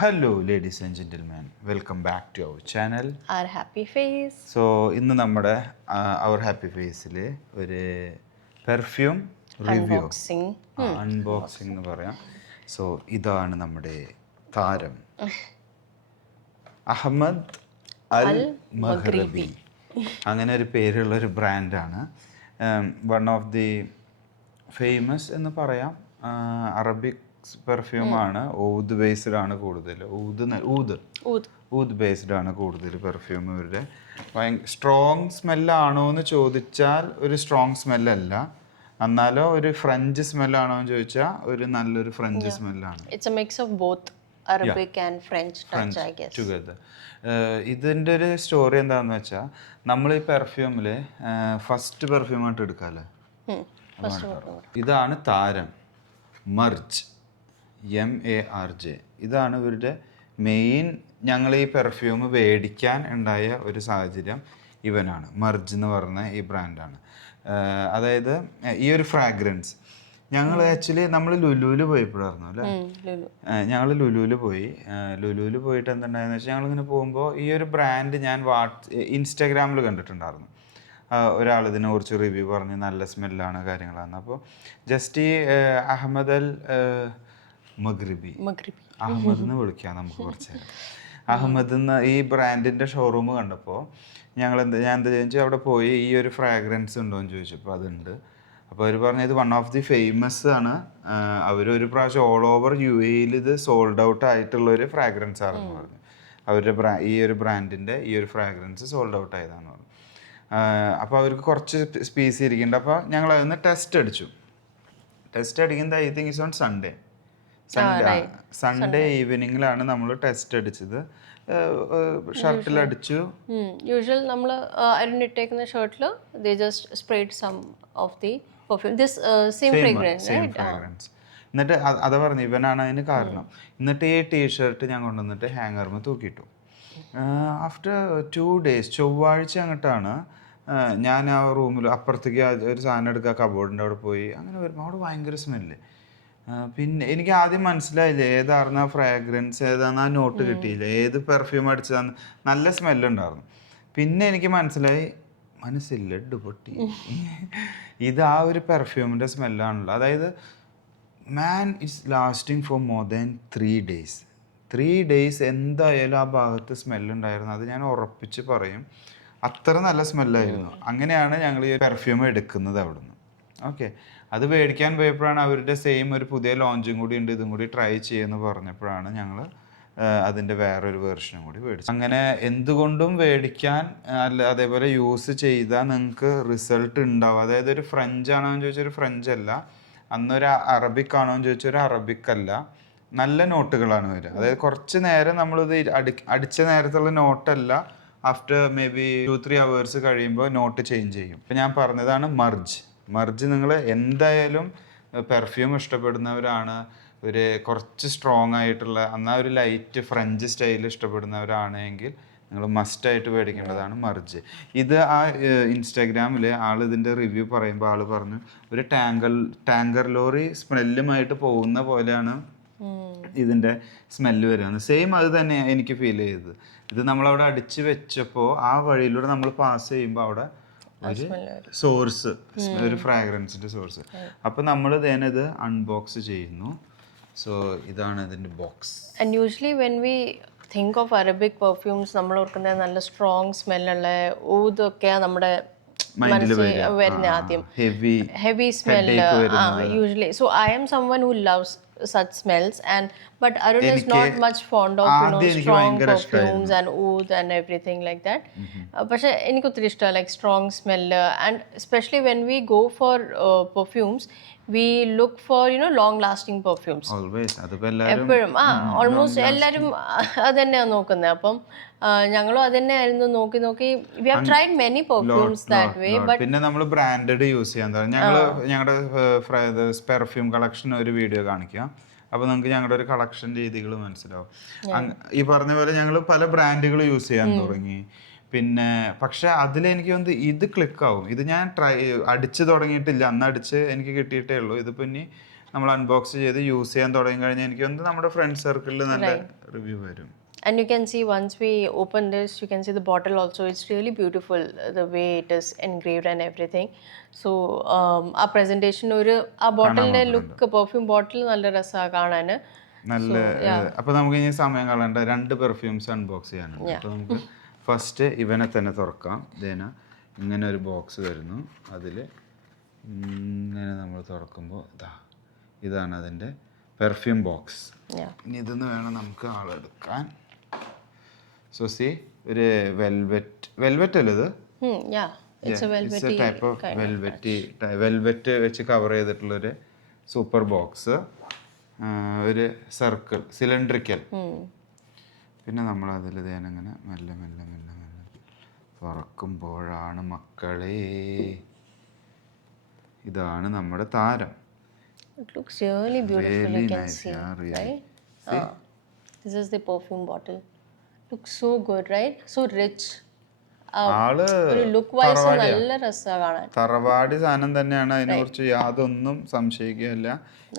Hello, ladies and gentlemen. Welcome back to our channel. Our happy face. So, ഇന്ന് നമ്മുടെ അവർ happy ഫേസിൽ ഒരു perfume review Unboxing. Unboxing എന്ന് പറയാം. സോ ഇതാണ് നമ്മുടെ താരം അഹമ്മദ് അൽ മഹ്റബി. അങ്ങനെ ഒരു പേരുള്ള ഒരു ബ്രാൻഡാണ്. വൺ ഓഫ് ദി ഫേമസ് എന്ന് പറയാം അറബിക് പെർഫ്യൂമാണ്. ഊദ് ബേസ്ഡ് ആണ് കൂടുതൽ. ഊദ് ബേസ്ഡ് ആണ് കൂടുതൽ പെർഫ്യൂം. ഇവരുടെ സ്ട്രോങ് സ്മെല്ലാണോ എന്ന് ചോദിച്ചാൽ ഒരു സ്ട്രോങ് സ്മെല്ലല്ല, എന്നാലോ ഒരു ഫ്രഞ്ച് സ്മെല്ലാണോ എന്ന് ചോദിച്ചാൽ ഒരു നല്ലൊരു ഫ്രഞ്ച് സ്മെല്ലാണ്. It's a mix of both Arabic and French touch, I guess. Together. ഇതിൻ്റെ ഒരു സ്റ്റോറി എന്താണെന്ന് വെച്ചാൽ, നമ്മൾ ഈ പെർഫ്യൂമിൽ ഫസ്റ്റ് പെർഫ്യൂമായിട്ട് എടുക്കാമല്ലോ. ഇതാണ് താരം മർജ്, MARJ. ഇതാണ് ഇവരുടെ മെയിൻ. ഞങ്ങൾ ഈ പെർഫ്യൂം മേടിക്കാൻ ഉണ്ടായ ഒരു സാഹചര്യം ഇവനാണ്. മർജ് എന്ന് പറഞ്ഞ ഈ ബ്രാൻഡാണ്. അതായത് ഈ ഒരു ഫ്രാഗ്രൻസ് ഞങ്ങൾ ആക്ച്വലി നമ്മൾ ലുലുവിൽ പോയപ്പോഴായിരുന്നു അല്ലേ. ഞങ്ങൾ ലുലുവിൽ പോയിട്ട് എന്തുണ്ടായെന്ന് വെച്ചാൽ, ഞങ്ങളിങ്ങനെ പോകുമ്പോൾ ഈ ഒരു ബ്രാൻഡ് ഞാൻ ഇൻസ്റ്റാഗ്രാമിൽ കണ്ടിട്ടുണ്ടായിരുന്നു. ഒരാൾ ഇതിനെക്കുറിച്ച് റിവ്യൂ പറഞ്ഞ് നല്ല സ്മെല്ലാണ് കാര്യങ്ങളാണ്. അപ്പോൾ ജസ്റ്റ് ഈ അഹമ്മദ് അൽ മഗ്രിബി, അഹമ്മദ് എന്ന് വിളിക്കാം നമുക്ക് കുറച്ച് നേരം. അഹമ്മദ് എന്ന ഈ ബ്രാൻഡിൻ്റെ ഷോറൂം കണ്ടപ്പോൾ ഞാൻ എന്താ ചോദിച്ചാൽ അവിടെ പോയി ഈ ഒരു ഫ്രാഗ്രൻസ് ഉണ്ടോ എന്ന് ചോദിച്ചപ്പോൾ അതുണ്ട്. അപ്പോൾ അവർ പറഞ്ഞത് വൺ ഓഫ് ദി ഫേമസ് ആണ്. അവരൊരു പ്രാവശ്യം ഓൾ ഓവർ UAE ഇത് സോൾഡ് ഔട്ട് ആയിട്ടുള്ളൊരു ഫ്രാഗ്രൻസ് ആണെന്ന് പറഞ്ഞു. അവരുടെ ഈ ഒരു ബ്രാൻഡിൻ്റെ ഈ ഒരു ഫ്രാഗ്രൻസ് സോൾഡ് ഔട്ട് ആയതാണെന്ന് പറഞ്ഞു. അപ്പോൾ അവർക്ക് കുറച്ച് സ്പീസ് ഇരിക്കുന്നുണ്ട്. അപ്പോൾ ഞങ്ങൾ അതിന് ടെസ്റ്റ് അടിക്കുന്നത് I think is on Sunday ഈവനിങ്ങിലാണ് നമ്മൾ ടെസ്റ്റ് അടിച്ചത്. ഷർട്ടിൽ അടിച്ചു. യൂഷ്വൽ നമ്മൾ ഇട്ടേക്കുന്ന ഷർട്ടിൽ they just sprayed some of the perfume, this same fragrance. എന്നിട്ട് അതാ പറഞ്ഞു, ഇവനാണ് അതിന് കാരണം. എന്നിട്ട് ഈ ടീഷർട്ട് ഞാൻ കൊണ്ടുവന്നിട്ട് ഹാങ്ങറിൽ തൂക്കിയിട്ടു. ആഫ്റ്റർ 2 days ചൊവ്വാഴ്ച അങ്ങോട്ടാണ് ഞാൻ ആ റൂമിൽ അപ്പുറത്തേക്ക് ഒരു സാധനം എടുക്കുക, കബോർഡിൻ്റെ അവിടെ പോയി. അങ്ങനെ വരുമ്പോൾ അവിടെ ഭയങ്കര സ്മെല്ല്. പിന്നെ എനിക്ക് ആദ്യം മനസ്സിലായില്ല ഏതായിരുന്നു ആ ഫ്രാഗ്രൻസ്, ഏതാണെന്ന് ആ നോട്ട് കിട്ടിയില്ല, ഏത് പെർഫ്യൂം അടിച്ചതാന്ന്. നല്ല സ്മെല്ലുണ്ടായിരുന്നു. പിന്നെ എനിക്ക് മനസ്സില്ല പൊട്ടി ഇത് ആ ഒരു പെർഫ്യൂമിൻ്റെ സ്മെല്ലാണല്ലോ. അതായത് man is lasting for more than 3 days. 3 days എന്തായാലും ആ ഭാഗത്ത് സ്മെല്ലുണ്ടായിരുന്നു. അത് ഞാൻ ഉറപ്പിച്ച് പറയും, അത്ര നല്ല സ്മെല്ലായിരുന്നു. അങ്ങനെയാണ് ഞങ്ങൾ ഈ പെർഫ്യൂം എടുക്കുന്നത് അവിടെ നിന്ന്. ഓക്കെ, അത് മേടിക്കാൻ പോയപ്പോഴാണ് അവരുടെ സെയിം ഒരു പുതിയ ലോഞ്ചും കൂടി ഉണ്ട്, ഇതും കൂടി ട്രൈ ചെയ്യുമെന്ന് പറഞ്ഞപ്പോഴാണ് ഞങ്ങൾ അതിൻ്റെ വേറൊരു വേർഷനും കൂടി മേടിച്ചു. അങ്ങനെ എന്തുകൊണ്ടും മേടിക്കാൻ, അതേപോലെ യൂസ് ചെയ്താൽ നിങ്ങൾക്ക് റിസൾട്ട് ഉണ്ടാവും. അതായത് ഒരു ഫ്രഞ്ച് ആണോ എന്ന് ചോദിച്ചാൽ ഒരു ഫ്രഞ്ച് അല്ല, അന്നൊരു അറബിക് ആണോ എന്ന് ചോദിച്ചാൽ ഒരു അറബിക് അല്ല. നല്ല നോട്ടുകളാണ് വരിക. അതായത് കുറച്ച് നേരം നമ്മളിത് അടിച്ച നേരത്തുള്ള നോട്ടല്ല, ആഫ്റ്റർ മേ ബി 2-3 hours കഴിയുമ്പോൾ നോട്ട് ചേഞ്ച് ചെയ്യും. ഇപ്പം ഞാൻ പറഞ്ഞതാണ് മർജ് നിങ്ങൾ എന്തായാലും പെർഫ്യൂം ഇഷ്ടപ്പെടുന്നവരാണ്, ഒരു കുറച്ച് സ്ട്രോങ് ആയിട്ടുള്ള എന്നാൽ ഒരു ലൈറ്റ് ഫ്രഞ്ച് സ്റ്റൈൽ ഇഷ്ടപ്പെടുന്നവരാണെങ്കിൽ നിങ്ങൾ മസ്റ്റായിട്ട് മേടിക്കേണ്ടതാണ് മർജ്. ഇത് ആ ഇൻസ്റ്റാഗ്രാമിൽ ആൾ ഇതിൻ്റെ റിവ്യൂ പറയുമ്പോൾ ആൾ പറഞ്ഞു, ഒരു ടാങ്കർ ലോറി സ്മെല്ലുമായിട്ട് പോകുന്ന പോലെയാണ് ഇതിൻ്റെ സ്മെല്ല് വരുന്നത്. സെയിം അത് തന്നെ എനിക്ക് ഫീൽ ചെയ്തത്. ഇത് നമ്മളവിടെ അടിച്ച് വെച്ചപ്പോൾ ആ വഴിയിലൂടെ നമ്മൾ പാസ് ചെയ്യുമ്പോൾ അവിടെ ഒരു സോഴ്സ്, ഒരു ഫ്രാഗ്രൻസിൻ്റെ സോഴ്സ്. അപ്പോൾ നമ്മൾ ഇത് അൺബോക്സ് ചെയ്യുന്നു. സോ ഇതാണ് ഇതിൻ്റെ box. And usually when we think of Arabic perfumes, നമ്മൾ ഓർക്കുന്നത് നല്ല സ്ട്രോങ് സ്മെല്ലുള്ള ഊതൊക്കെ നമ്മുടെ മനസ്സിൽ വരുന്ന ആദ്യം heavy smell usually. So I am someone who loves such smells, but Arun is not much fond of strong perfumes and oud and everything like that. പക്ഷേ എനിക്ക് ഒത്തിരി ഇഷ്ടമാണ് like strong smell. And especially when we go for perfumes we look for long lasting perfumes എപ്പോഴും. Almost എല്ലാവരും അത് തന്നെയാണ് നോക്കുന്നത്. അപ്പം ഞങ്ങളും അത് തന്നെയായിരുന്നു നോക്കി we have tried many perfumes that way, but പിന്നെ നമ്മൾ ബ്രാൻഡഡ് യൂസ് ചെയ്യാൻ ഞങ്ങളുടെ പെർഫ്യൂം കളക്ഷൻ ഒരു വീഡിയോ കാണിക്കാം. അപ്പോൾ നിങ്ങൾക്ക് ഞങ്ങളുടെ ഒരു കളക്ഷൻ രീതികൾ മനസ്സിലാവും. ഈ പറഞ്ഞ പോലെ ഞങ്ങൾ പല ബ്രാൻഡുകൾ യൂസ് ചെയ്യാൻ തുടങ്ങി. പിന്നെ പക്ഷെ അതിലെനിക്ക് വന്ന് ഇത് ക്ലിക്കാവും. ഇത് ഞാൻ അടിച്ച് തുടങ്ങിയിട്ടില്ല, അന്ന് അടിച്ച് എനിക്ക് കിട്ടിയിട്ടേ ഉള്ളൂ. ഇതിപ്പോൾ ഇനി നമ്മൾ അൺബോക്സ് ചെയ്ത് യൂസ് ചെയ്യാൻ തുടങ്ങി കഴിഞ്ഞാൽ എനിക്ക് തോന്നുന്നു നമ്മുടെ ഫ്രണ്ട് സർക്കിളിൽ നല്ല റിവ്യൂ വരും. And you can see once we open this, you can see the bottle also. It's really beautiful, the way it is engraved and everything. So, our presentation ആ ബോട്ടിലിന്റെ ലുക്ക്, പെർഫ്യൂം ബോട്ടിൽ നല്ല രസമാണ് കാണാൻ. നല്ല അപ്പോൾ നമുക്ക് ഇനി സമയം കളയണ്ട, 2 പെർഫ്യൂംസ് അൺബോക്സ് ചെയ്യാനുണ്ട്. അപ്പോൾ നമുക്ക് ഫസ്റ്റ് ഇവനെ തന്നെ തുറക്കാം. ഇങ്ങനെ ഒരു ബോക്സ് വരുന്നു. അതിൽ ഇങ്ങനെ നമ്മൾ തുറക്കുമ്പോൾ ഇതാണ് അതിൻ്റെ പെർഫ്യൂം ബോക്സ്. ഇനി ഇതെന്ന് വേണം നമുക്ക് ആളെടുക്കാൻ. സോ സി, ഒരു വെൽവെറ്റ് അല്ലേ ഇത്? ടൈപ്പ് ഓഫ് വെൽവെറ്റ് വെച്ച് കവർ ചെയ്തിട്ടുള്ളൊരു സൂപ്പർ ബോക്സ്. ഒരു സർക്കിൾ സിലിണ്ട്രിക്കൽ. പിന്നെ നമ്മൾ അതിൽ ഇങ്ങനെ മെല്ലെ മെല്ലെ മെല്ലെ മെല്ലെ തുറക്കുമ്പോഴാണ് മക്കളെ ഇതാണ് നമ്മുടെ താരം. It looks really beautiful. You can see, right? This is the perfume bottle. Looks so good, right? So rich. ഒരു ലുക്ക് വൈസ് നല്ല രസമാണ് കാണാൻ. തറവാടി സാധനം തന്നെയാണ്, അതിനെക്കുറിച്ച് യാതൊന്നും സംശയിക്കുകയില്ല.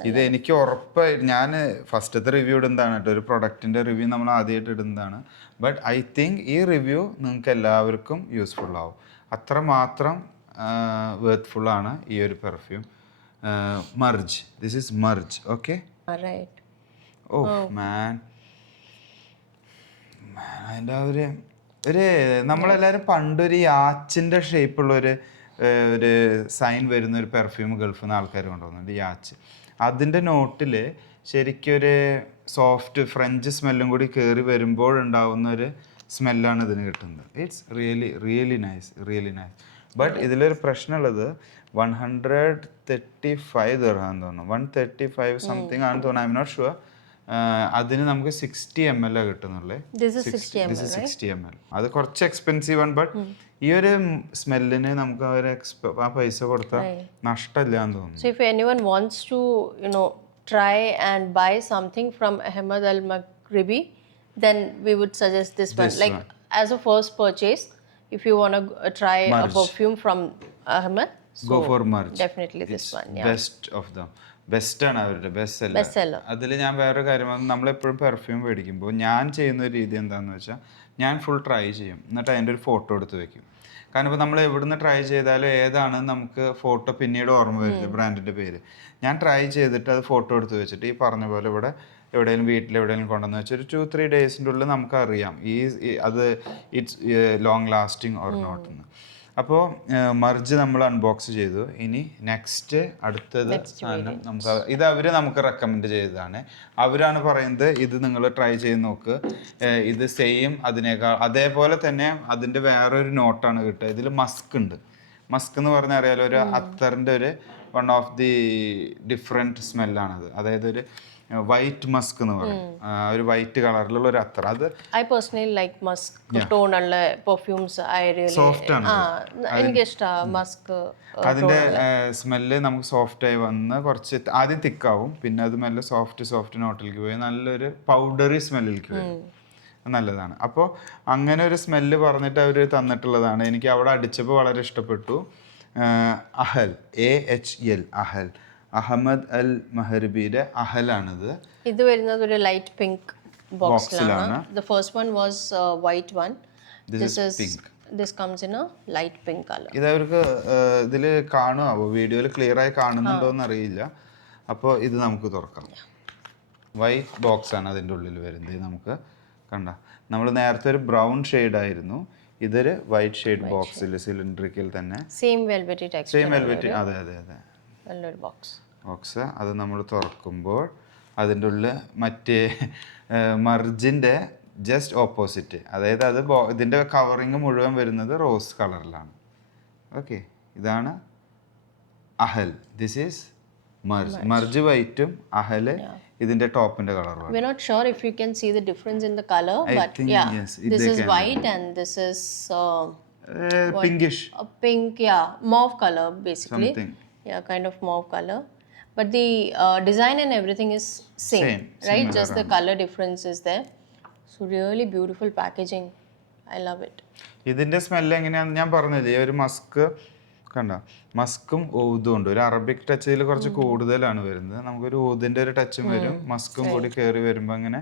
ഇത് എനിക്ക് ഉറപ്പായി, ഞാൻ ഫസ്റ്റത്തെ റിവ്യൂ ഇടുന്നതാണ് കേട്ടോ, ഒരു പ്രൊഡക്റ്റിൻ്റെ റിവ്യൂ നമ്മൾ ആദ്യമായിട്ട് ഇടുന്നതാണ്. ബട്ട് ഐ തിങ്ക് ഈ റിവ്യൂ നിങ്ങൾക്ക് എല്ലാവർക്കും യൂസ്ഫുൾ ആവും. അത്രമാത്രം വേർത്ത്ഫുള്ളാണ് ഈ ഒരു perfume. Merge, this is merge. Okay, man അതിൻ്റെ ഒരു നമ്മളെല്ലാവരും പണ്ടൊരു യാച്ചിൻ്റെ ഷേപ്പുള്ള ഒരു സൈൻ വരുന്ന ഒരു പെർഫ്യൂം ഗൾഫിൽ നിന്ന് ആൾക്കാർ കൊണ്ടുവന്നുണ്ട്, യാച്ച്. അതിൻ്റെ നോട്ടിൽ ശരിക്കൊരു സോഫ്റ്റ് ഫ്രഞ്ച് സ്മെല്ലും കൂടി കയറി വരുമ്പോഴുണ്ടാവുന്ന ഒരു സ്മെല്ലാണ് ഇതിന് കിട്ടുന്നത്. It's really nice. ബട്ട് ഇതിലൊരു പ്രശ്നമുള്ളത് 135 ദിർഹം തോന്നുന്നു, 135 സംതിങ് ആണെന്ന് തോന്നുന്നു, ഐ എം നോട്ട് ഷുവർ. അതിന് നമുക്ക് 60 ml കിട്ടുന്നുള്ളേ. 60 ml. അത് കുറച്ച് എക്സ്പെൻസീവ് ആണ്. ബട്ട് ഈ ഒരു സ്മെല്ലിന് നമുക്ക് ആ പൈസ കൊടുത്താൽ നഷ്ടമില്ല എന്ന് തോന്നുന്നു. So if anyone wants to, try and buy something from Ahmed Al Maghribi, then we would suggest this one. Like as a first purchase, if you want to try a perfume from Ahmed, go for Marj. Definitely this one. Yeah. Best of them. ബെസ്റ്റാണ് അവരുടെ best seller. അതിൽ ഞാൻ വേറൊരു കാര്യം, നമ്മളെപ്പോഴും perfume മേടിക്കുമ്പോൾ ഞാൻ ചെയ്യുന്ന ഒരു രീതി എന്താണെന്ന് വെച്ചാൽ, ഞാൻ ഫുൾ ട്രൈ ചെയ്യും, എന്നിട്ട് അതിൻ്റെ ഒരു ഫോട്ടോ എടുത്ത് വെക്കും. കാരണം ഇപ്പോൾ നമ്മൾ എവിടുന്ന് ട്രൈ ചെയ്താലും ഏതാണ് നമുക്ക് ഫോട്ടോ പിന്നീട് ഓർമ്മ വരില്ല, ബ്രാൻഡിൻ്റെ പേര്. ഞാൻ ട്രൈ ചെയ്തിട്ട് അത് ഫോട്ടോ എടുത്ത് വെച്ചിട്ട് ഈ പറഞ്ഞ പോലെ ഇവിടെ എവിടെയെങ്കിലും വീട്ടിലെവിടെയെങ്കിലും കൊണ്ടുവന്ന് വെച്ചാൽ ഒരു 2-3 ഡേയ്സിൻ്റെ ഉള്ളിൽ നമുക്കറിയാം അത് it's long lasting or not എന്ന്. അപ്പോൾ മർജ് നമ്മൾ അൺബോക്സ് ചെയ്തു. ഇനി നെക്സ്റ്റ് അടുത്തത് സാധനം നമുക്ക് ഇത് നമുക്ക് റെക്കമെൻഡ് ചെയ്തതാണ്. അവരാണ് പറയുന്നത് ഇത് നിങ്ങൾ ട്രൈ ചെയ്ത് നോക്ക്, ഇത് സെയിം അതേപോലെ തന്നെ അതിൻ്റെ വേറൊരു നോട്ടാണ് കിട്ടുക. ഇതിൽ മസ്ക് ഉണ്ട്. മസ്ക് എന്ന് പറഞ്ഞാൽ അറിയാലോ, ഒരു അത്തറിൻ്റെ ഒരു വൺ ഓഫ് ദി ഡിഫറെൻറ്റ് സ്മെല്ലാണത്. അതായത് ഒരു വൈറ്റ് മസ്ക് എന്ന് പറയും, ഒരു വൈറ്റ് കളറിലുള്ള ഒരു അത്തർ. അത് ഐ പേഴ്സണലി ലൈക്ക് മസ്ക് ടോണുള്ള പെർഫ്യൂംസ്. സോഫ്റ്റ് ആണ്, എനിക്ക് ഇഷ്ടമാണ് മസ്ക്. അതിന്റെ സ്മെല്ല് നമുക്ക് സോഫ്റ്റ് ആയി വന്ന് കുറച്ച് ആദ്യം തിക്കാവും, പിന്നെ അത് മെല്ലെ സോഫ്റ്റ് നോട്ടിലേക്ക് പോയി നല്ലൊരു പൗഡറി സ്മെല്ലിലേക്ക് വരും. നല്ലതാണ്. അപ്പോൾ അങ്ങനെ ഒരു സ്മെല്ല് പറഞ്ഞിട്ട് അവർ തന്നിട്ടുള്ളതാണ്. എനിക്ക് അവിടെ അടിച്ചപ്പോൾ വളരെ ഇഷ്ടപ്പെട്ടു. അഹൽ, AHL, അഹൽ, അഹമ്മദ് അൽ മഹർബിയുടെ അഹലാണിത്. ഇത് വരുന്നത് ഒരു ലൈറ്റ് പിങ്ക് ബോക്സിലാണ്. The first one was white one. This comes in a light pink color. ഇത് അവർക്ക് ഇതിൽ കാണുമോ, വീഡിയോയിൽ ക്ലിയർ ആയി കാണുന്നുണ്ടോ എന്ന് അറിയില്ല. അപ്പോൾ ഇത് നമുക്ക് തുറക്കാം. വൈറ്റ് ബോക്സ് ആണ് അതിൻ്റെ ഉള്ളിൽ വരുന്നത്. നമുക്ക് കണ്ട, നമ്മൾ നേരത്തെ ഒരു ബ്രൗൺ ഷെയ്ഡ് ആയിരുന്നു, ഇതൊരു വൈറ്റ് ഷെയ്ഡ് ബോക്സിൽ സിലിണ്ടറിക്കൽ തന്നെ സെയിം വെൽവെറ്റി ടെക്സ്ചർ. അതെ നല്ലൊരു ബോക്സ്. അത് നമ്മൾ തുറക്കുമ്പോൾ അതിൻ്റെ ഉള്ളിൽ മറ്റേ മർജിൻ്റെ ജസ്റ്റ് ഓപ്പോസിറ്റ്, അതായത് അത് ഇതിൻ്റെ കവറിങ് മുഴുവൻ വരുന്നത് റോസ് കളറിലാണ്. ഓക്കെ, ഇതാണ് അഹൽ. ദിസ് ഈസ് മർജ് വൈറ്റും അഹൽ ഇതിന്റെ ടോപ്പിന്റെ കളറും. We're not sure if you can see the difference in the color, but yeah, yes, this is white and this is pinkish, pink, mauve color basically. Something. Yeah, kind of mauve color, but the design and everything is same, right? Just the color difference is there. So really beautiful packaging. I love it. ഇതിന്റെ smell എങ്ങനെയാണെന്ന് ഞാൻ പറഞ്ഞില്ലേ, ഒരു Musk കണ്ട മസ്കും ഊതും ഉണ്ട്. ഒരു Arabic ടച്ചിൽ കുറച്ച് കൂടുതലാണ് വരുന്നത്. നമുക്കൊരു ഊതിൻ്റെ ഒരു ടച്ചും വരും, മസ്കും കൂടി കയറി വരുമ്പോൾ അങ്ങനെ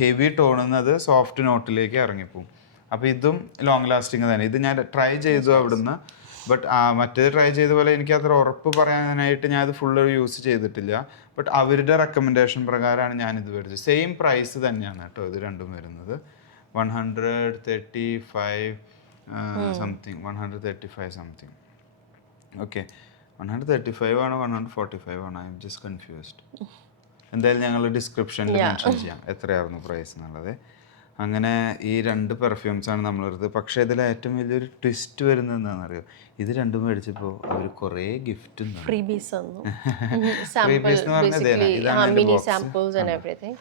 ഹെവി ടോണുന്നത് സോഫ്റ്റ് നോട്ടിലേക്ക് ഇറങ്ങിപ്പോവും. അപ്പോൾ ഇതും ലോങ് ലാസ്റ്റിങ് തന്നെ. ഇത് ഞാൻ ട്രൈ ചെയ്തു അവിടുന്ന്. ബട്ട് മറ്റേത് ട്രൈ ചെയ്ത പോലെ എനിക്ക് അത്ര ഉറപ്പ് പറയാനായിട്ട് ഞാൻ അത് ഫുള്ള് യൂസ് ചെയ്തിട്ടില്ല. ബട്ട് അവരുടെ റെക്കമെൻഡേഷൻ പ്രകാരമാണ് ഞാനിത് മേടിച്ചത്. സെയിം പ്രൈസ് തന്നെയാണ് കേട്ടോ ഇത് രണ്ടും വരുന്നത്. 135 സംതിങ്, 135 സംതിങ്. ഓക്കെ, 135 ആണോ 145 ആണോ? I am just confused. എന്തായാലും ഞങ്ങൾ ഡിസ്ക്രിപ്ഷനിൽ മെൻഷൻ ചെയ്യാം എത്രയായിരുന്നു പ്രൈസ് എന്നുള്ളത്. അങ്ങനെ ഈ 2 പെർഫ്യൂംസാണ് നമ്മളെടുത്തത്. പക്ഷേ ഇതിൽ ഏറ്റവും വലിയൊരു ട്വിസ്റ്റ് വരുന്നത് എന്താണെന്നറിയോ? ഇത് രണ്ടും മേടിച്ചപ്പോൾ അവർ കുറേ ഗിഫ്റ്റും ഫ്രീബീസ് തന്നു. ഫ്രീബീസ് എന്ന് പറഞ്ഞാൽ ഇതാണ് മിനി സാമ്പിൾസ് ആൻഡ് എവരിതിങ്.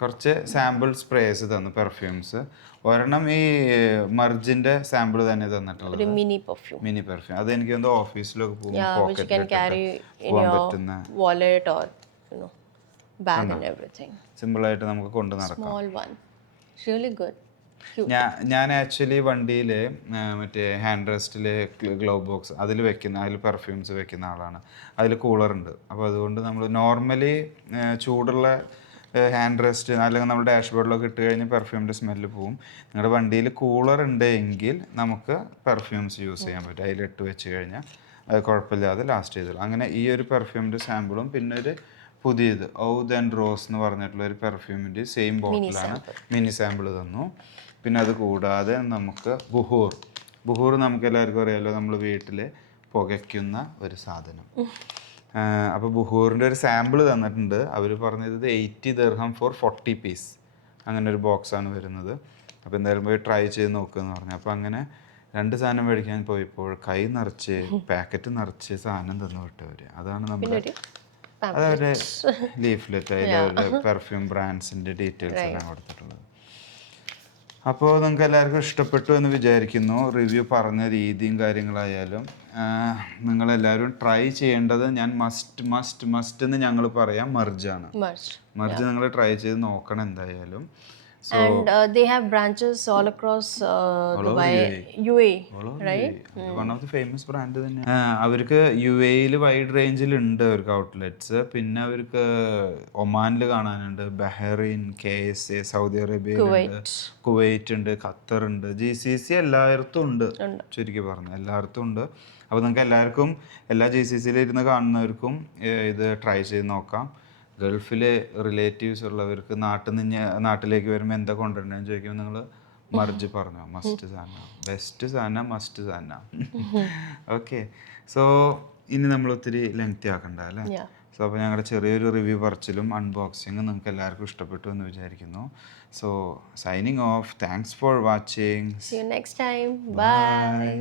കുറച്ച് സാമ്പിൾ സ്പ്രേസ് തന്നു, പെർഫ്യൂംസ്. ഒരെണ്ണം ഈ മർജിന്റെ സാമ്പിൾ തന്നെ തന്നിട്ടുള്ളത്, മിനി പെർഫ്യൂം. Mini perfume. അത് എനിക്ക് എന്തോ ഓഫീസിലൊക്കെ പോകുമ്പോൾ പറ്റുന്ന wallet or bag and everything. Simple ആയിട്ട് നമുക്ക് കൊണ്ടു നടക്കാം. Small one. Really good. ഞാൻ ആക്ച്വലി വണ്ടിയിൽ മറ്റേ ഹാൻഡ് റെസ്റ്റിൽ ഗ്ലൗ ബോക്സ് അതിൽ പെർഫ്യൂംസ് വെക്കുന്ന ആളാണ്. അതിൽ കൂളറുണ്ട്. അപ്പോൾ അതുകൊണ്ട് നമ്മൾ നോർമലി ചൂടുള്ള ഹാൻഡ് റെസ്റ്റ് അല്ലെങ്കിൽ നമ്മൾ ഡാഷ്ബോർഡിലൊക്കെ ഇട്ട് കഴിഞ്ഞ് പെർഫ്യൂമിൻ്റെ സ്മെല്ല് പോവും. നിങ്ങളുടെ വണ്ടിയിൽ കൂളർ ഉണ്ട് എങ്കിൽ നമുക്ക് പെർഫ്യൂംസ് യൂസ് ചെയ്യാൻ പറ്റും. അതിലിട്ട് വെച്ച് കഴിഞ്ഞാൽ അത് കുഴപ്പമില്ലാതെ ലാസ്റ്റ് ചെയ്തോളൂ. അങ്ങനെ ഈ ഒരു പെർഫ്യൂമിൻ്റെ സാമ്പിളും പിന്നെ ഒരു പുതിയത് ഔദ് ആൻഡ് റോസ് എന്ന് പറഞ്ഞിട്ടുള്ള ഒരു പെർഫ്യൂമിൻ്റെ സെയിം ബോട്ടിലാണ് മിനി സാമ്പിൾ തന്നു. പിന്നെ അത് കൂടാതെ നമുക്ക് ബുഹൂർ നമുക്ക് എല്ലാവർക്കും അറിയാമല്ലോ, നമ്മൾ വീട്ടിൽ പുകയ്ക്കുന്ന ഒരു സാധനം. അപ്പോൾ ബുഹൂറിൻ്റെ ഒരു സാമ്പിൾ തന്നിട്ടുണ്ട്. അവർ പറഞ്ഞത് 80 ദിർഹം ഫോർ 40 പീസ്, അങ്ങനെ ഒരു ബോക്സാണ് വരുന്നത്. അപ്പോൾ എന്തായാലും പോയി ട്രൈ ചെയ്ത് നോക്കുമെന്ന് പറഞ്ഞു. അപ്പോൾ അങ്ങനെ 2 സാധനം മേടിക്കാൻ പോയപ്പോൾ കൈ നിറച്ച് പാക്കറ്റ് നിറച്ച് സാധനം തന്നു വിട്ടവർ. അതാണ് നമ്മുടെ അതവരുടെ ലീഫ്ലെറ്റ്, അതിലവരുടെ പെർഫ്യൂം ബ്രാൻഡ്സിൻ്റെ ഡീറ്റെയിൽസ് എല്ലാം കൊടുത്തിട്ടുള്ളത്. അപ്പോൾ നിങ്ങൾക്ക് എല്ലാവർക്കും ഇഷ്ടപ്പെട്ടു എന്ന് വിചാരിക്കുന്നു. റിവ്യൂ പറഞ്ഞ രീതിയും കാര്യങ്ങളായാലും നിങ്ങളെല്ലാവരും ട്രൈ ചെയ്യേണ്ടത്, ഞാൻ മസ്റ്റ് എന്ന് ഞങ്ങൾ പറയാം, മർജാണ്. മർജ് നിങ്ങൾ ട്രൈ ചെയ്ത് നോക്കണം എന്തായാലും. And they have branches all across Dubai, UAE, right? One of the famous brand തന്നെ. അവർക്ക് UAE-ൽ വൈഡ് റേഞ്ചിൽ ഉണ്ട് അവർക്ക് ഔട്ട്ലെറ്റ്സ്. പിന്നെ അവർക്ക് ഒമാനിൽ കാണാനുണ്ട്, ബഹ്റൈൻ, KSA, സൗദി അറേബ്യയിലുണ്ട്, കുവൈറ്റ് ഉണ്ട്, ഖത്തർ ഉണ്ട്, GCC എല്ലായിടത്തും ഉണ്ട്. ചുരുക്കി പറഞ്ഞു എല്ലായിടത്തും ഉണ്ട്. അപ്പോൾ നിങ്ങൾക്ക് എല്ലാവർക്കും എല്ലാ GCC-യിൽ ഇരുന്ന് കാണുന്നവർക്കും ഇത് ട്രൈ ചെയ്ത് നോക്കാം. ഗൾഫിലെ റിലേറ്റീവ്സ് ഉള്ളവർക്ക് നാട്ടിലേക്ക് വരുമ്പോൾ എന്താ കൊണ്ടുവരണമെന്ന് ചോദിക്കുമ്പോൾ നിങ്ങൾ മർജ് പറഞ്ഞു, മസ്റ്റ് സാധനം, ബെസ്റ്റ് സാധനം, മസ്റ്റ് സാധനം. ഓക്കെ, സോ ഇനി നമ്മൾ ഒത്തിരി ലെങ്തി ആക്കണ്ട അല്ലേ? സോ അപ്പോൾ ഞങ്ങളുടെ ചെറിയൊരു റിവ്യൂ പറച്ചിലും അൺബോക്സിങ്ങും നിങ്ങൾക്ക് എല്ലാവർക്കും ഇഷ്ടപ്പെട്ടു എന്ന് വിചാരിക്കുന്നു. So signing off. Thanks for watching. See you next time. Bye.